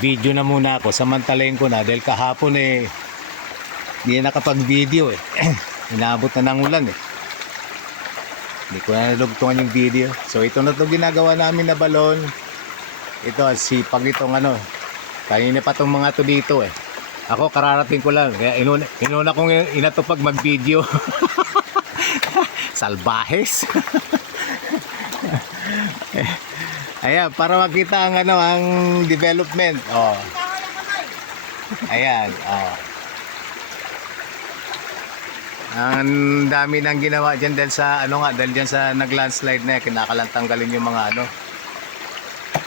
video na muna ako, samantalayin ko na dahil kahapon hindi nakapag-video inaabot na ng ulan hindi ko na nalugtungan yung video. So ito na itong ginagawa namin na balon. Ito sipag itong kanina pa itong mga to dito ako kararating ko lang kaya inuna kong inatupag mag-video. Salbahes. Ayan, para makita ang ang development. Ayan, ang dami nang ginawa diyan dahil sa dahil diyan sa nag-landslide na kinakalantanggalin yung mga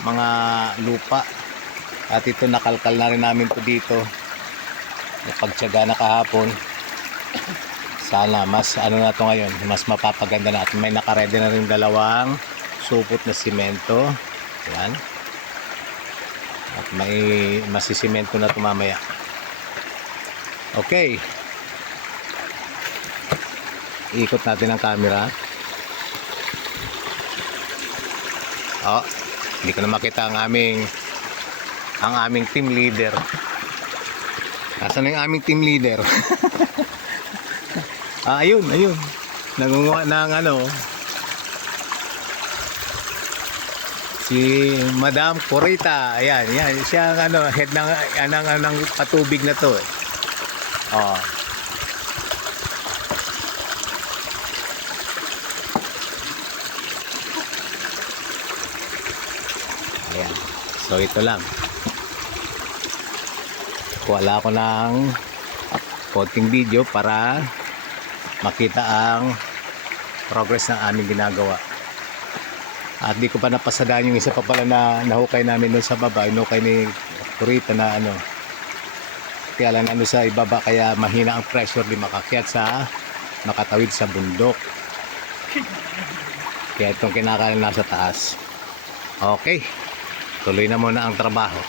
mga lupa. At ito nakalkal na rin namin to dito. Pagtiyaga na kahapon. Sana mas na to ngayon, mas mapapaganda na at may nakaredy na rin dalawang supot na simento. Yan. At may masisimento na ito mamaya. Okay. Ikot natin ang camera. Hindi ko na makita ang aming team leader. Nasaan yung aming team leader? Ayun. Nangunguha ng si Madam Corita. Ayan. Siya ang head ng patubig na to. Ayan. So ito lang. Wala ko ng konting video para makita ang progress ng aming ginagawa. At di ko pa napasadaan yung isa pa pala na nahukay namin doon sa baba. Inukay ni Kurita na kaya lang sa ibaba kaya mahina ang pressure di makatawid sa bundok. Kaya itong kinakain nasa taas. Okay, tuloy na muna ang trabaho.